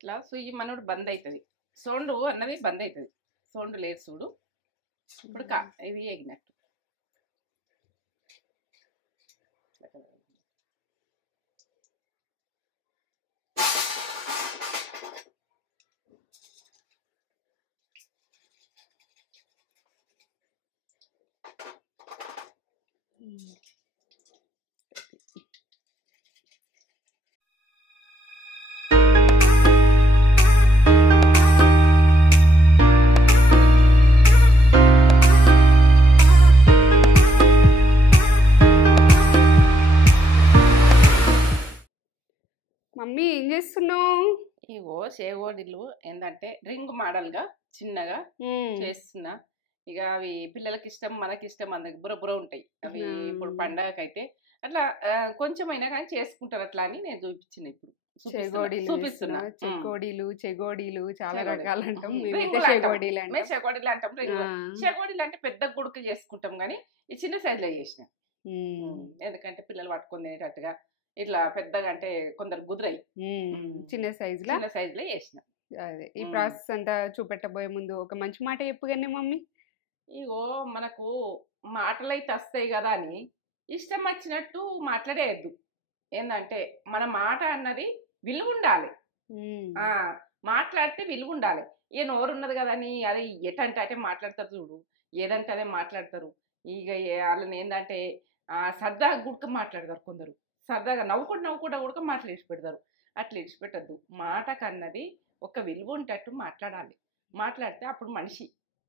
ఇట్లా సుయ్యి మనోడు బంద్ అవుతుంది, సౌండ్ అన్నది బంద్ అవుతుంది, సౌండ్ లేదు చూడు. ఇప్పుడు ఇవి ఎగినట్టు. మమ్మీ ఏం చేస్తున్నావు? ఇగో చేగోడీలు ఏంటంటే రింగ్ మోడల్గా చిన్నగా చేస్తున్నా. ఇక అవి పిల్లలకి ఇష్టం, మనకి ఇష్టం, అందరికి బుర్ర ఉంటాయి అవి. ఇప్పుడు పండగకైతే అట్లా కొంచెమైనా కానీ చేసుకుంటారు అట్లా అని నేను చూపించిన. ఇప్పుడు చూపిస్తున్నా. చెగోడీలు చాలా రకాలు అంటాం. చెగోడీలు అంటాం. చెగోడీలు అంటే పెద్ద గుడుకు చేసుకుంటాం, కానీ ఈ చిన్న సైజులో చేసిన. ఎందుకంటే పిల్లలు పట్టుకొని తినేటట్టుగా ఇట్లా పెద్దగా అంటే కొందరు కుదిరాయి, చిన్న సైజులో చేసిన. అదే ఈ ప్రాసెస్ అంతా చూపెట్టబోయే ముందు ఒక మంచి మాట చెప్పుగానే మమ్మీ. ఇగో మనకు మాటలు అయితే వస్తాయి కదా అని ఇష్టం వచ్చినట్టు మాట్లాడేయద్దు. ఏంటంటే మన మాట అన్నది విలువ ఉండాలి. మాట్లాడితే విలువ ఉండాలి. ఏ నోరు ఉన్నది కదా అని అది ఎటంటే అటే మాట్లాడతారు చూడు, ఏదంటే అదే మాట్లాడతారు. ఇక వాళ్ళని ఏంటంటే సరదాగా గుడక మాట్లాడతారు కొందరు, సరదాగా నవ్వుకుంటూ కూడా మాట్లాడి పెడతారు. అట్లా ఇడిచిపెట్టద్దు. మాటకన్నది ఒక విలువ ఉంటట్టు మాట్లాడాలి. మాట్లాడితే అప్పుడు మనిషి,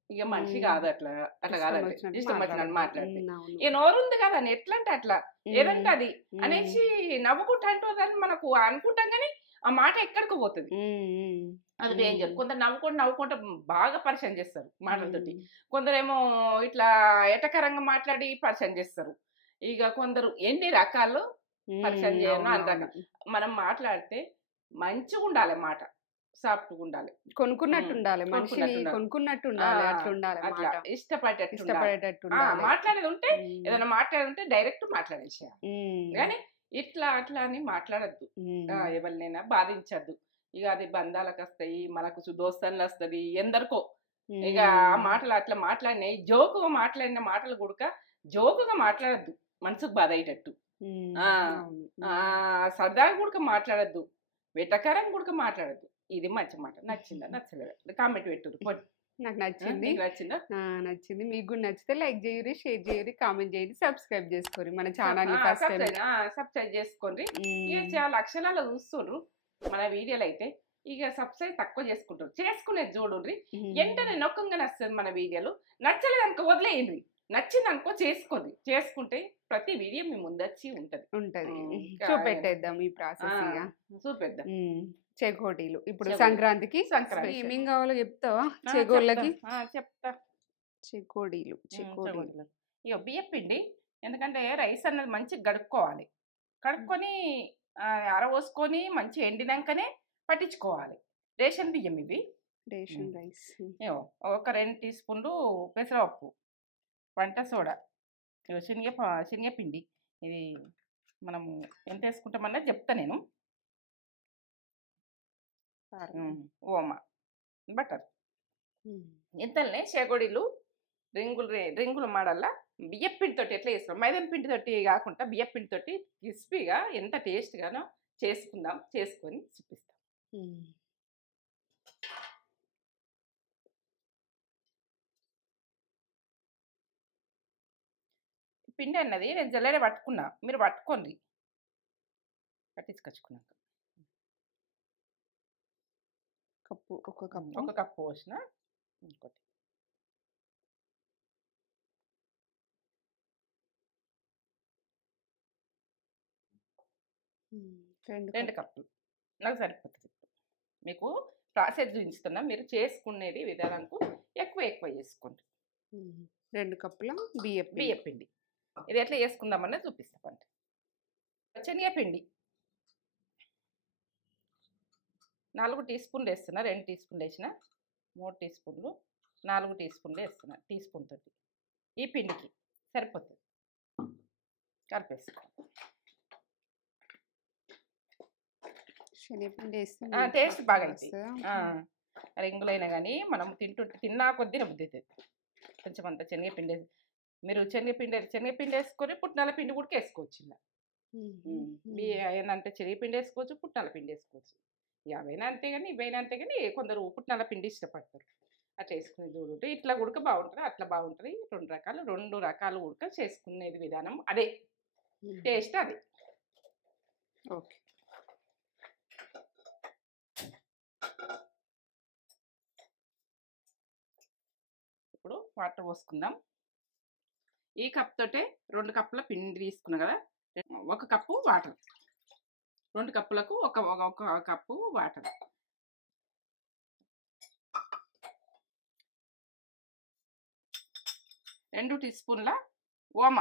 ఇక మనిషి కాదు. అట్లా కాదండి, ఇష్టం వచ్చినట్టు మాట్లాడితే. ఇక నోరుంది కదా అని ఎట్లా అంటే అట్లా ఏదంటే అది అనేసి నవ్వుకుంటా అంటుందని మనకు అనుకుంటాం, కానీ ఆ మాట ఎక్కడికి పోతుంది. అది డేంజర్. కొందరు నవ్వుకుంటూ బాగా పరిచయం చేస్తారు మాటలతోటి, కొందరేమో ఇట్లా ఎటకరంగా మాట్లాడి పరిచయం చేస్తారు. ఇక కొందరు ఎన్ని రకాలు పరిచయం చేయను అంటారు. మనం మాట్లాడితే మంచిగా ఉండాలి, మాట సాఫ్ట్గా ఉండాలి, కొనుక్కున్నట్టు ఉండాలి, కొనుక్కున్నట్టు ఉండాలి, అట్లా ఇష్టపడేటట్టు మాట్లాడేది ఉంటే, ఏదైనా మాట్లాడేది ఉంటే డైరెక్ట్ మాట్లాడేసేయాలి. కానీ ఇట్లా అట్లా అని మాట్లాడద్దు, ఎవరినైనా బాధించద్దు. ఇక అది బంధాలకు వస్తాయి, మనకు దోస్తన్లు వస్తుంది, ఎందరికో. ఇక ఆ మాటలు అట్లా మాట్లాడినాయి, జోకుగా మాట్లాడిన మాటలు కూడా జోకుగా మాట్లాడద్దు, మనసుకు బాధ అయ్యేటట్టు. సరదాగా కూడా మాట్లాడద్దు, వెటకారం కూడా మాట్లాడద్దు. ఇది మంచి మాట. నచ్చిందా నచ్చలేదు కామెంట్ పెట్టుర్రు. నాకు నచ్చింది. మీకు కూడా నచ్చితే లైక్ చేయరు, షేర్ చేయరు, కామెంట్ చేయరు, సబ్స్క్రైబ్ చేసుకోరు మన ఛానల్. సబ్స్క్రైబ్ చేసుకోండి. ఇక చాలా అక్షరాలు చూస్తుండ్రు మన వీడియోలు అయితే, ఇక సబ్స్క్రైబ్ తక్కువ చేసుకునేది చూడండి. వెంటనే నొక్కంగా నచ్చుతుంది మన వీడియోలు. నచ్చలేదు అనుకో వదిలేయండి, నచ్చింది అనుకో చేసుకుంటే ప్రతి వీడియో మీ ముందొచ్చి ఉంటది. చూపెట్టేద్దాం ఈ ప్రాసెస్. చూపెద్దాం. చెగోడీలు ఇప్పుడు సంక్రాంతికి ఏమేం కావాలో చెప్తావా? చెగోళ్ళకి చెప్తా. చెగోడీలు ఇక బియ్యం పిండి, ఎందుకంటే రైస్ అన్నది మంచిగా కడుక్కొని అరవోసుకొని మంచిగా ఎండినాకనే పట్టించుకోవాలి. రేషన్ బియ్యం ఇవి, రేషన్ రైస్. ఒక 2 టీ స్పూన్లు పెసరపప్పు, వంట సోడా, శనగపిండి. ఇది మనము ఎంత వేసుకుంటామన్నది చెప్తా నేను. ఓమా, బటర్. ఇంతలనే చెగోడీలు రింగులు మాడల్లా బియ్యం పిండితోటి ఎట్లా చేస్తాం, మైదా పిండితోటి కాకుండా బియ్యం పిండితోటి క్రిస్పీగా ఎంత టేస్ట్గానో చేసుకొని చూపిస్తాం. పిండి అన్నది నేను జల్లెడ పట్టుకున్నా, మీరు పట్టుకోండి. పట్టించుకొచ్చుకున్నాక ఒక కప్పు పోసిన, ఇంకోటి 2 కప్పులు నాకు సరిపోతుంది. మీకు ప్రాసెస్ చూపిస్తున్నా, మీరు చేసుకునేది విధానంకు ఎక్కువ చేసుకోండి. 2 కప్పుల బియ్యం పిండి. ఇది ఎట్లా చేసుకుందామన్నది చూపిస్తామండి. శనగపిండి 4 టీ స్పూన్లు వేస్తున్నా, 2 టీ స్పూన్లు వేసిన, 3 టీ స్పూన్లు, 4 టీ స్పూన్లు వేస్తున్నా. టీ స్పూన్ తోటి ఈ పిండికి సరిపోతుంది. కలిపేసుకో. శనగపిండి వేస్తే టేస్ట్ బాగా అవుతాయి. వస్తుందా? రింగులైనా కానీ మనం తిన్నా కొద్దీ బుద్ధి అవుతుంది. కొంచెం అంత శనగపిండి మీరు శనగపిండి వేసుకొని పుట్నాల పిండి కూడా వేసుకోవచ్చు ఇలా. ఏంటంటే శనగపిండి వేసుకోవచ్చు, పుట్నాల పిండి వేసుకోవచ్చు. అవైనా అంతే కానీ ఇవైనా అంతే కానీ కొందరు పుట్నాల పిండి ఇష్టపడతారు. అట్లా వేసుకుని చూడుంటే ఇట్లా ఉడక బాగుంటుంది, అట్లా బాగుంటుంది. రెండు రకాలు ఉడక చేసుకునేది విధానం అదే, టేస్ట్ అదే. ఓకే. ఇప్పుడు వాటర్ పోసుకుందాం. ఈ కప్ తోటే 2 కప్పుల పిండి తీసుకున్నా కదా, 1 కప్పు వాటర్, 2 కప్పులకు ఒక కప్పు వాటర్. రెండు టీ స్పూన్ల ఓమ,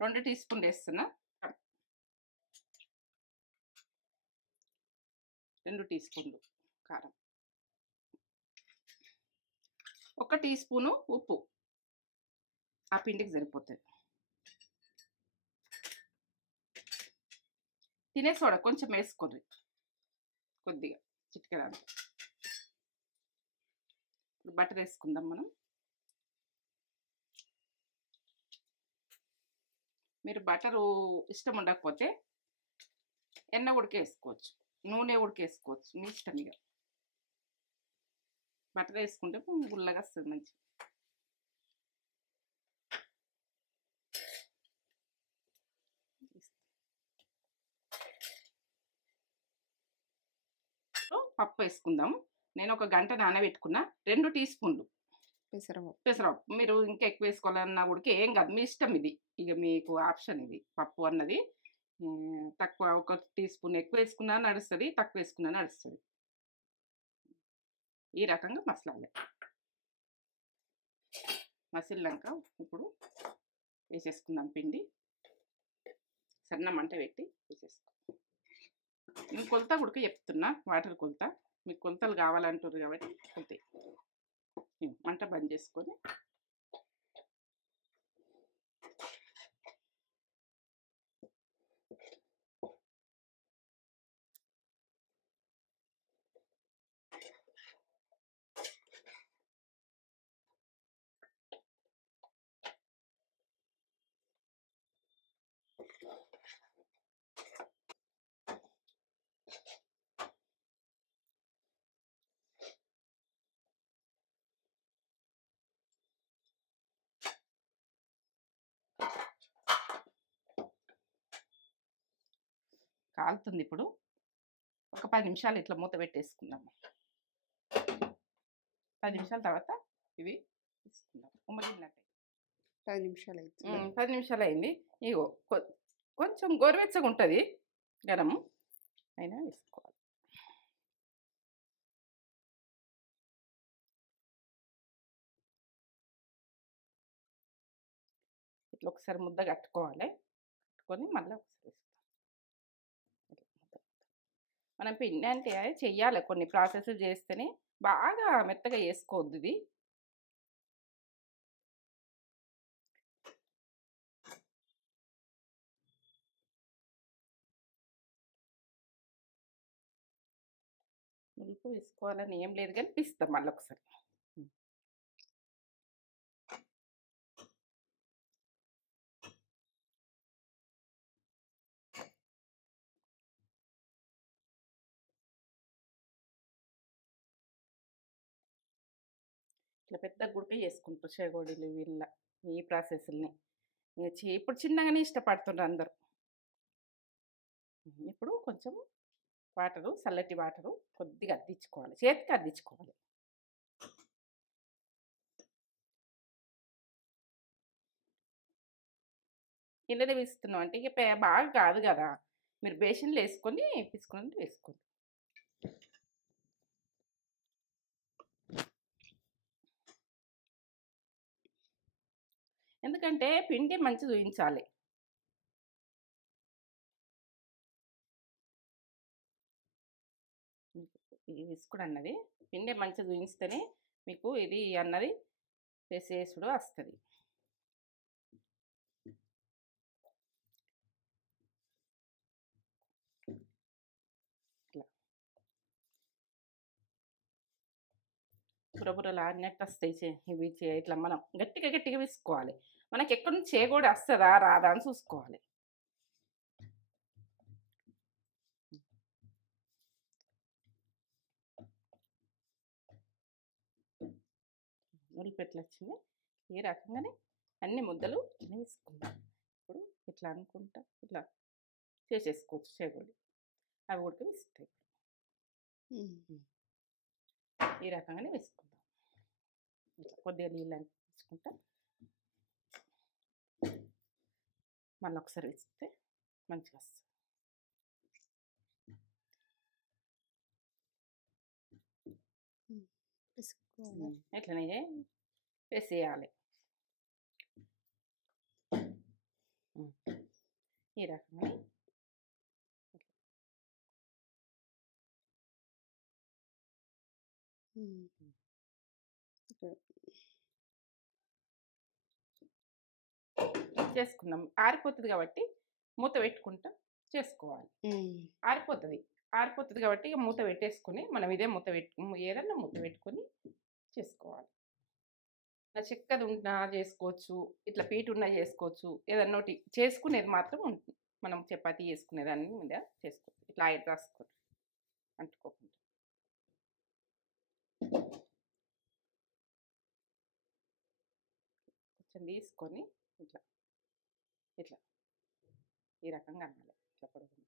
2 టీ స్పూన్లు వేస్తున్నా. 2 టీ స్పూన్లు కారం, 1 టీ స్పూను ఉప్పు, ఆ పిండికి సరిపోతుంది. తినే సోడా కొంచెం వేసుకోండి, కొద్దిగా చిటికెడ. బటర్ వేసుకుందాం మనం. మీరు బటరు ఇష్టం ఉండకపోతే ఎన్న ఉడికేసుకోవచ్చు, నూనె ఉడికేసుకోవచ్చు, మీ ఇష్టం. ఇక బటర్ వేసుకుంటే గుల్లగా వస్తుంది మంచి. పప్పు వేసుకుందాం. నేను 1 గంట నానబెట్టుకున్నా. 2 టీ స్పూన్లు పెసరపప్పు. మీరు ఇంకా ఎక్కువ వేసుకోవాలన్నా కూడా ఏం కాదు, మీ ఇష్టం. ఇది ఇక మీకు ఆప్షన్. ఇది పప్పు అన్నది తక్కువ 1 టీ స్పూన్ ఎక్కువ వేసుకున్నా నడుస్తుంది, తక్కువ వేసుకున్నా నడుస్తుంది. ఈ రకంగా మసిలినాక ఇప్పుడు వేసేసుకుందాం పిండి. సన్న మంట పెట్టి వేసేసుకుందాం. నేను కొలత కూడా చెప్తున్నా, వాటర్ కొలత. మీకు కొలతలు కావాలంటారు కాబట్టి కొలత. మంట బంద్ చేసుకొని కాలుతుంది. ఇప్పుడు ఒక 10 నిమిషాలు ఇట్లా మూత పెట్టేసుకుందాం. 10 నిమిషాల తర్వాత ఇవి తీసుకుందాం. ఉమ్మగిలినట్టు 10 నిమిషాలు అయితే 10 నిమిషాలు అయింది. ఇగో కొంచెం గోరువెచ్చగా ఉంటుంది, గరం అయినా వేసుకోవాలి. ఇట్లా ఒకసారి ముద్ద కట్టుకోవాలి. కట్టుకొని మళ్ళీ ఒకసారి వేసుకోవాలి. మనం పిండి అంటే చెయ్యాలి, కొన్ని ప్రాసెస్ చేస్తేనే. బాగా మెత్తగా వేసుకోవద్దు ఇది. నులుపు వేసుకోవాలని ఏం లేదు కానీ పిస్తాం మళ్ళీ ఒకసారి. ఇట్లా పెద్ద గుడిక చేసుకుంటారు చేగోడీలు వీళ్ళ ఈ ప్రాసెస్ని. ఇప్పుడు చిన్నగానే ఇష్టపడుతున్నారు అందరూ. ఇప్పుడు కొంచెం వాటరు, చల్లటి వాటరు కొద్దిగా అద్దించుకోవాలి, చేతికి అద్దించుకోవాలి. గిన్నెలు వేస్తున్నాం అంటే ఇక బాగా కాదు కదా, మీరు బేషన్లు వేసుకొని వేసుకోండి. ఎందుకంటే పిండి మంచి చూయించాలి. ఇది విసుకుడు అన్నది పిండి మంచిగా చూయిస్తేనే మీకు ఇది అన్నది చేసుడు వస్తుంది. బుర్రబుర్రలు ఆడినట్టు వస్తాయి ఇవి ఇట్లా మనం గట్టిగా గట్టిగా విసుకోవాలి. మనకి ఎక్కడి నుంచి చేగోడి వస్తుందా రాదా అని చూసుకోవాలి. నులిపెట్లు వచ్చింది. ఈ రకంగానే అన్ని ముద్దలు వేసుకుందాం. ఇప్పుడు ఇట్లా అనుకుంటా ఇట్లా చేసేసుకోవచ్చు చేగోడి. అవి కూడా విస్తాయి. ఈ రకంగానే వేసుకుందాం. ఇట్లా కొద్దిగా నీళ్ళు వేసుకుంటా మళ్ళీ ఒకసారి వేస్తే మంచిగా వస్తుంది. ఇట్లనే వేసేయాలి. ఈ రకంగా చేసుకుందాం. ఆరిపోతుంది కాబట్టి మూత పెట్టుకుంటా చేసుకోవాలి. ఆరిపోతుంది కాబట్టి ఇక మూత పెట్టేసుకుని మనం ఇదే ఏదన్నా మూత పెట్టుకొని చేసుకోవాలి. చెక్కది ఉన్నా చేసుకోవచ్చు, ఇట్లా పీట ఉన్నా చేసుకోవచ్చు. ఏదన్నా ఒకటి చేసుకునేది మాత్రం ఉంటుంది. మనం చపాతీ చేసుకునేదాన్ని మీద చేసుకోవచ్చు. ఇట్లా ఆయిల్ రాసుకొని అంటుకోకుండా కొంచెం తీసుకొని ఇట్లా ఇట్లా ఈ రకంగా అనాలి. ఇట్లా పొడుగు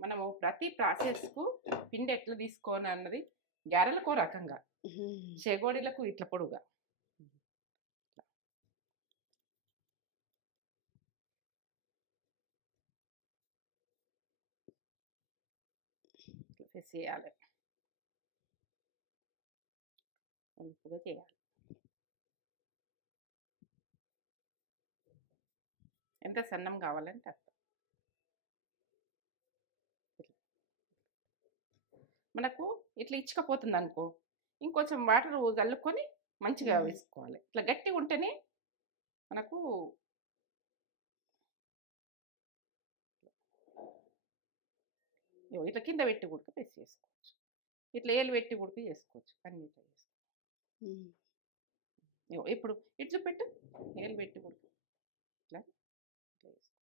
మనము ప్రతి ప్రాసెస్కు పిండి ఎట్లా తీసుకోని అన్నది గారెలకు రకంగా, చేగోడీలకు ఇట్లా పొడుగా. చేయాలి, ఉప్పుగా చేయాలి. ఎంత సన్నం కావాలంటే అంత. మనకు ఇట్లా ఇచ్చకపోతుంది అనుకో, ఇంకొంచెం వాటర్ చల్లుకొని మంచిగా వేసుకోవాలి. ఇట్లా గట్టిగా ఉంటేనే మనకు ఇట్లా కింద పెట్టి ఉడక పేస్ట్ చేసుకోవచ్చు. ఇట్లా ఏలు పెట్టి ఉడక చేసుకోవచ్చు. అన్ని ఇట్లా చేసుకోవచ్చు. ఇప్పుడు ఇటు చూపెట్టు, ఏలు పెట్టి ఉడక ఇట్లా ఇట్లా చేసుకోవచ్చు.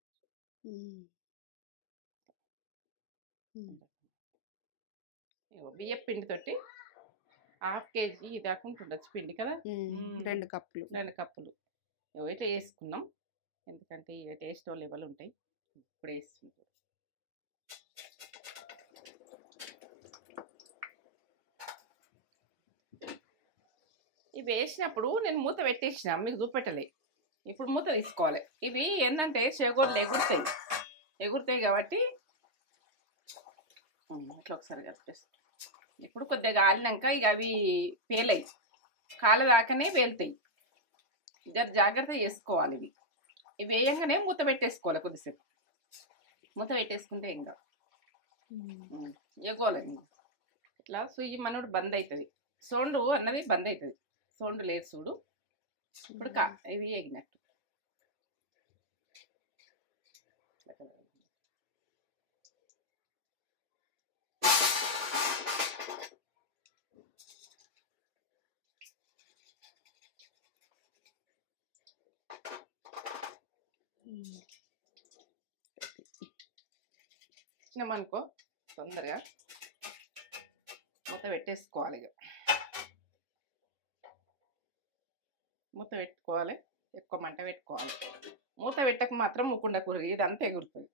బియ్యం పిండితోటి 1/2 kg దాకా ఉంటుండొచ్చు పిండి కదా. 2 కప్పులు ఇట్లా వేసుకున్నాం. ఎందుకంటే ఈ టేస్ట్ లెవెల్ ఉంటాయి. ఇప్పుడు వేస్తుంటాం. ఇవి వేసినప్పుడు నేను మూత పెట్టేసిన, మీకు చూపెట్టలే. ఇప్పుడు మూత తీసుకోవాలి. ఇవి ఏంటంటే చేగోడలు ఎగురుతాయి కాబట్టి ఇట్లా ఒకసారి కలిపేస్తాం. ఇప్పుడు కొద్దిగా కాలినాక ఇక అవి పేలాయి, కాళ్ళ దాకానే పేలుతాయి. జాగ్రత్త చేసుకోవాలి. ఇవి వేయంగానే మూత పెట్టేసుకోవాలి. కొద్దిసేపు మూత పెట్టేసుకుంటే ఇంకా ఎగోలేదు. ఇట్లా సుయ్యి మనోడు బంద్ అవుతుంది, సౌండ్ అన్నది బంద్ అవుతుంది. సౌండ్ లేదు చూడు. ఇప్పుడు ఇవి ఎగినట్టు. ఇచ్చినామనుకో తొందరగా మూత పెట్టేసుకోవాలి. ఇక మూత పెట్టుకోవాలి, ఎక్కువ మంట పెట్టుకోవాలి. మూత పెట్టక మాత్రం ముక్కుండ కూర ఇదంతా ఎగురుతుంది.